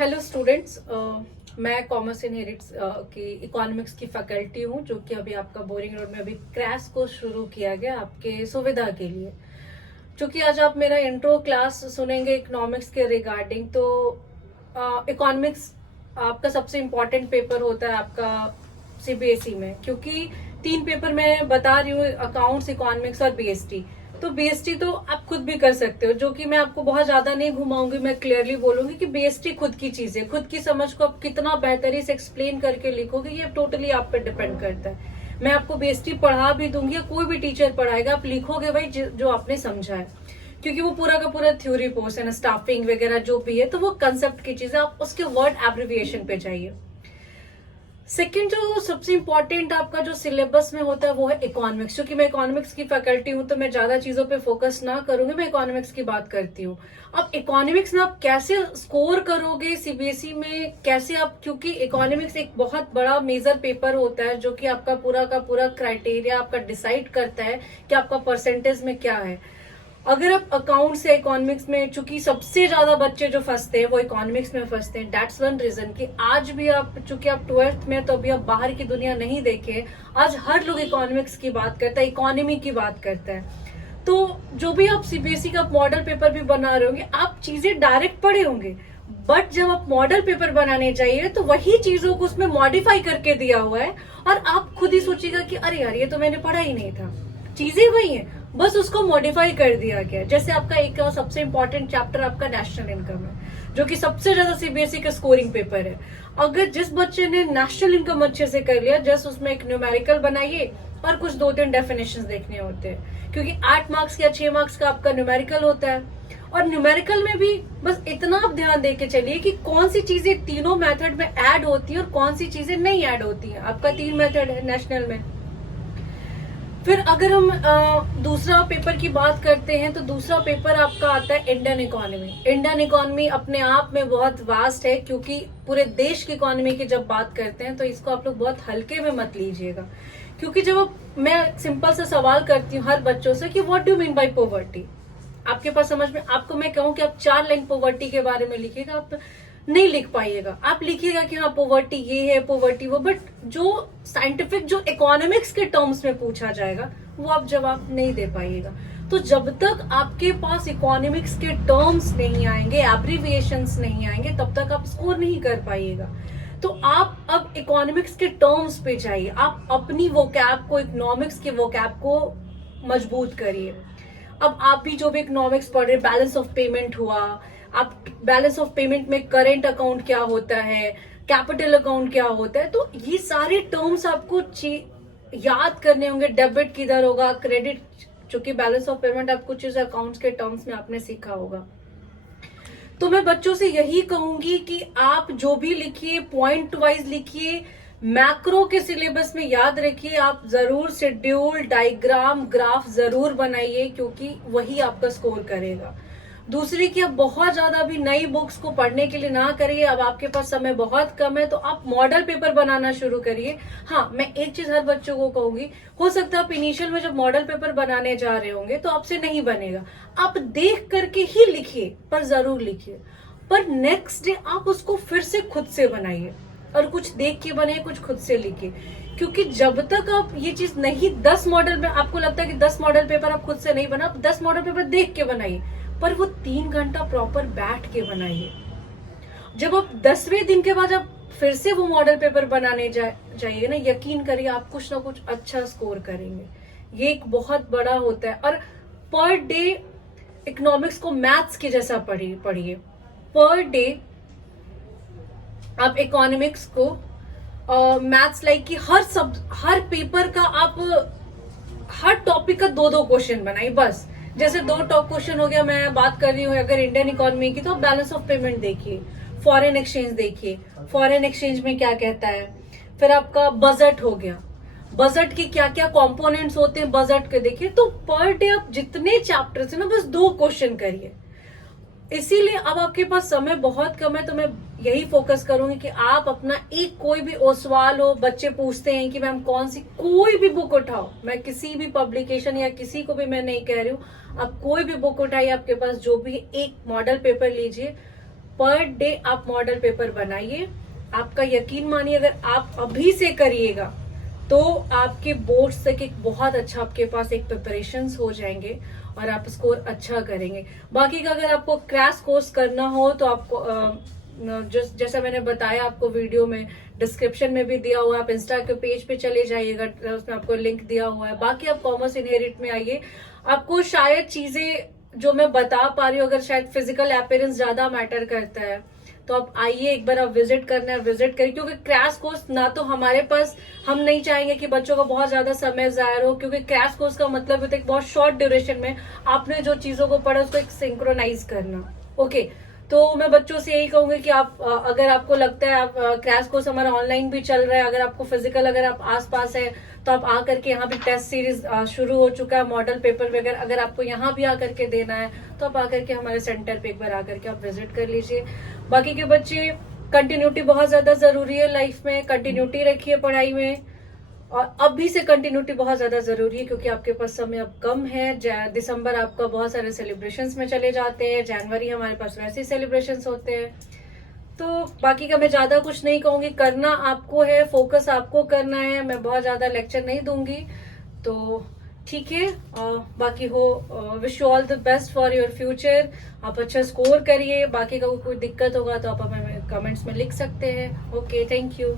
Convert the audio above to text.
Hello students, मैं commerce inherits की economics की फैकल्टी हूँ, जो कि अभी आपका बोरिंग रोड में अभी क्रैश कोर्स शुरू किया गया आपके सुविधा के लिए। क्योंकि आज आप मेरा इंट्रो क्लास सुनेंगे इकोनॉमिक्स के रिगार्डिंग, तो इकोनॉमिक्स आपका सबसे इम्पोर्टेंट पेपर होता है आपका सीबीएसई में, क्योंकि 3 पेपर मैं बता रही हूँ, अकाउंट्स, इकोनॉमिक्स और बीएसटी। तो बीएसटी तो आप खुद भी कर सकते हो, जो कि मैं आपको बहुत ज्यादा नहीं घुमाऊंगी। मैं क्लियरली बोलूंगी कि बीएसटी खुद की चीज है, खुद की समझ को आप कितना बेहतरी से एक्सप्लेन करके लिखोगे, ये टोटली आप पे डिपेंड करता है। मैं आपको बीएसटी पढ़ा भी दूंगी या कोई भी टीचर पढ़ाएगा, आप लिखोगे भाई जो आपने समझा है, क्योंकि वो पूरा का पूरा थ्योरी पोर्स है ना, स्टाफिंग वगैरह जो भी है, तो वो कंसेप्ट की चीज है। आप उसके वर्ड एब्रिविएशन पे जाइए। सेकेंड, जो सबसे इंपॉर्टेंट आपका जो सिलेबस में होता है वो है इकोनॉमिक्स। क्योंकि मैं इकोनॉमिक्स की फैकल्टी हूं, तो मैं ज्यादा चीजों पे फोकस ना करूंगी, मैं इकोनॉमिक्स की बात करती हूँ। अब इकोनॉमिक्स में आप कैसे स्कोर करोगे सीबीएसई में, कैसे आप, क्योंकि इकोनॉमिक्स एक बहुत बड़ा मेजर पेपर होता है, जो कि आपका पूरा का पूरा क्राइटेरिया आपका डिसाइड करता है कि आपका परसेंटेज में क्या है। अगर आप अकाउंट्स या इकोनॉमिक्स में, चूंकि सबसे ज्यादा बच्चे जो फंसते हैं वो इकोनॉमिक्स में फंसते हैं, दैट्स वन रीजन कि आज भी आप, चूंकि आप 12th में, तो अभी आप बाहर की दुनिया नहीं देखे, आज हर लोग इकोनॉमिक्स की बात करता है, इकोनॉमी की बात करता है। तो जो भी आप सीबीएसई का मॉडल पेपर भी बना रहे होंगे, आप चीजें डायरेक्ट पढ़े होंगे, बट जब आप मॉडल पेपर बनाने चाहिए तो वही चीजों को उसमें मॉडिफाई करके दिया हुआ है, और आप खुद ही सोचिएगा कि अरे यार, ये तो मैंने पढ़ा ही नहीं था। चीजें वही है, बस उसको मॉडिफाई कर दिया गया। जैसे आपका एक सबसे इंपॉर्टेंट चैप्टर आपका नेशनल इनकम है, जो कि सबसे ज्यादा सीबीएसई का स्कोरिंग पेपर है। अगर जिस बच्चे ने नेशनल इनकम अच्छे से कर लिया, जस्ट उसमें एक न्यूमेरिकल बनाइए और कुछ 2-3 डेफिनेशन देखने होते हैं, क्योंकि 8 मार्क्स या 6 मार्क्स का आपका न्यूमेरिकल होता है। और न्यूमेरिकल में भी बस इतना आप ध्यान दे के चलिए कि कौन सी चीजें तीनों मेथड में ऐड होती है और कौन सी चीजें नहीं ऐड होती है। आपका 3 मेथड है नेशनल में। फिर अगर हम दूसरा पेपर की बात करते हैं, तो दूसरा पेपर आपका आता है इंडियन इकोनॉमी। इंडियन इकोनॉमी अपने आप में बहुत वास्ट है, क्योंकि पूरे देश की इकोनॉमी की जब बात करते हैं तो इसको आप लोग बहुत हल्के में मत लीजिएगा। क्योंकि जब मैं सिंपल सा सवाल करती हूँ हर बच्चों से कि what do mean by poverty, आपके पास समझ में, आपको मैं कहूँ कि आप 4 लाइन पॉवर्टी के बारे में लिखिएगा, आप नहीं लिख पाइएगा। आप लिखिएगा कि हाँ पॉवर्टी ये है, पॉवर्टी वो, बट जो साइंटिफिक, जो इकोनॉमिक्स के टर्म्स में पूछा जाएगा, वो आप जवाब नहीं दे पाइएगा। तो जब तक आपके पास इकोनॉमिक्स के टर्म्स नहीं आएंगे, एब्रिविएशंस नहीं आएंगे, तब तक आप स्कोर नहीं कर पाइएगा। तो आप अब इकोनॉमिक्स के टर्म्स पे जाइए, आप अपनी वोकैब को, इकोनॉमिक्स के वोकैब को मजबूत करिए। अब आप भी जो भी इकोनॉमिक्स पढ़ रहे, बैलेंस ऑफ पेमेंट हुआ, आप बैलेंस ऑफ पेमेंट में करेंट अकाउंट क्या होता है, कैपिटल अकाउंट क्या होता है, तो ये सारे टर्म्स आपको याद करने होंगे। डेबिट किधर होगा, क्रेडिट, चूंकि बैलेंस ऑफ पेमेंट आप कुछ अकाउंट्स के टर्म्स में आपने सीखा होगा। तो मैं बच्चों से यही कहूंगी कि आप जो भी लिखिए, पॉइंट वाइज लिखिए, मैक्रो के सिलेबस में याद रखिए, आप जरूर शेड्यूल, डायग्राम, ग्राफ जरूर बनाइए, क्योंकि वही आपका स्कोर करेगा। दूसरी कि आप बहुत ज्यादा भी नई बुक्स को पढ़ने के लिए ना करिए। अब आपके पास समय बहुत कम है, तो आप मॉडल पेपर बनाना शुरू करिए। हाँ, मैं एक चीज हर बच्चों को कहूंगी, हो सकता है आप इनिशियल में जब मॉडल पेपर बनाने जा रहे होंगे तो आपसे नहीं बनेगा, आप देख करके ही लिखिए, पर जरूर लिखिए। पर नेक्स्ट डे आप उसको फिर से खुद से बनाइए, और कुछ देख के बनाइए, कुछ खुद से लिखिए। क्योंकि जब तक आप ये चीज नहीं, 10 मॉडल में आपको लगता है कि 10 मॉडल पेपर आप खुद से नहीं बना, 10 मॉडल पेपर देख के बनाइए, पर वो 3 घंटा प्रॉपर बैठ के बनाइए। जब आप 10वें दिन के बाद आप फिर से वो मॉडल पेपर बनाने जाइए ना, यकीन करिए आप कुछ ना कुछ अच्छा स्कोर करेंगे। ये एक बहुत बड़ा होता है। और पर डे इकोनॉमिक्स को मैथ्स के जैसा पढ़िए। पर डे आप इकोनॉमिक्स को मैथ्स लाइक कि हर पेपर का आप, हर टॉपिक का 2-2 क्वेश्चन बनाइए बस। जैसे 2 टॉप क्वेश्चन हो गया, मैं बात कर रही हूँ अगर इंडियन इकोनॉमी की, तो बैलेंस ऑफ पेमेंट देखिए, फॉरेन एक्सचेंज देखिए, फॉरेन एक्सचेंज में क्या कहता है। फिर आपका बजट हो गया, बजट के क्या क्या कंपोनेंट्स होते हैं बजट के देखिए। तो पर डे आप जितने चैप्टर्स है ना, बस 2 क्वेश्चन करिए। इसीलिए अब आपके पास समय बहुत कम है, तो मैं यही फोकस करूंगी कि आप अपना एक कोई भी सवाल हो, बच्चे पूछते हैं कि मैम कौन सी, कोई भी बुक उठाओ, मैं किसी भी पब्लिकेशन या किसी को भी मैं नहीं कह रही हूँ, आप कोई भी बुक उठाइए, आपके पास जो भी, एक मॉडल पेपर लीजिए, पर डे आप मॉडल पेपर बनाइए। आपका यकीन मानिए अगर आप अभी से करिएगा तो आपके बोर्ड्स तक एक बहुत अच्छा आपके पास एक प्रिपरेशंस हो जाएंगे और आप स्कोर अच्छा करेंगे। बाकी का अगर आपको क्रैश कोर्स करना हो तो आपको जैसा मैंने बताया आपको वीडियो में, डिस्क्रिप्शन में भी दिया हुआ है, आप इंस्टा के पेज पे चले जाइएगा, उसमें आपको लिंक दिया हुआ है। बाकी आप कॉमर्स इनहेरिट में आइए, आपको शायद चीजें जो मैं बता पा रही हूँ, अगर शायद फिजिकल अपीयरेंस ज्यादा मैटर करता है तो आप आइए, एक बार आप विजिट करना है विजिट करिए, क्योंकि क्रैश कोर्स ना तो हमारे पास, हम नहीं चाहेंगे कि बच्चों का बहुत ज्यादा समय जाया हो, क्योंकि क्रैश कोर्स का मतलब होता है बहुत शॉर्ट ड्यूरेशन में आपने जो चीजों को पढ़ा उसको एक सिंक्रोनाइज करना। ओके, तो मैं बच्चों से यही कहूंगी कि आप अगर आपको लगता है, आप क्रैश कोर्स हमारा ऑनलाइन भी चल रहा है, अगर आपको फिजिकल अगर आप आसपास है तो आप आकर के, यहाँ भी टेस्ट सीरीज शुरू हो चुका है, मॉडल पेपर वगैरह अगर आपको यहाँ भी आकर के देना है तो आप आकर के हमारे सेंटर पे एक बार आकर के आप विजिट कर लीजिए। बाकी के बच्चे, कंटिन्यूटी बहुत ज्यादा जरूरी है लाइफ में, कंटिन्यूटी रखिए पढ़ाई में, और अभी से कंटिन्यूटी बहुत ज्यादा जरूरी है क्योंकि आपके पास समय अब कम है। दिसंबर आपका बहुत सारे सेलिब्रेशंस में चले जाते हैं, जनवरी हमारे पास वैसे ही सेलिब्रेशंस होते हैं। तो बाकी का मैं ज्यादा कुछ नहीं कहूंगी, करना आपको है, फोकस आपको करना है, मैं बहुत ज्यादा लेक्चर नहीं दूंगी। तो ठीक है, बाकी हो, wish you all the best for your future. आप अच्छा स्कोर करिए, बाकी का कोई दिक्कत होगा तो आप हमें कमेंट्स में लिख सकते हैं। Okay, thank you.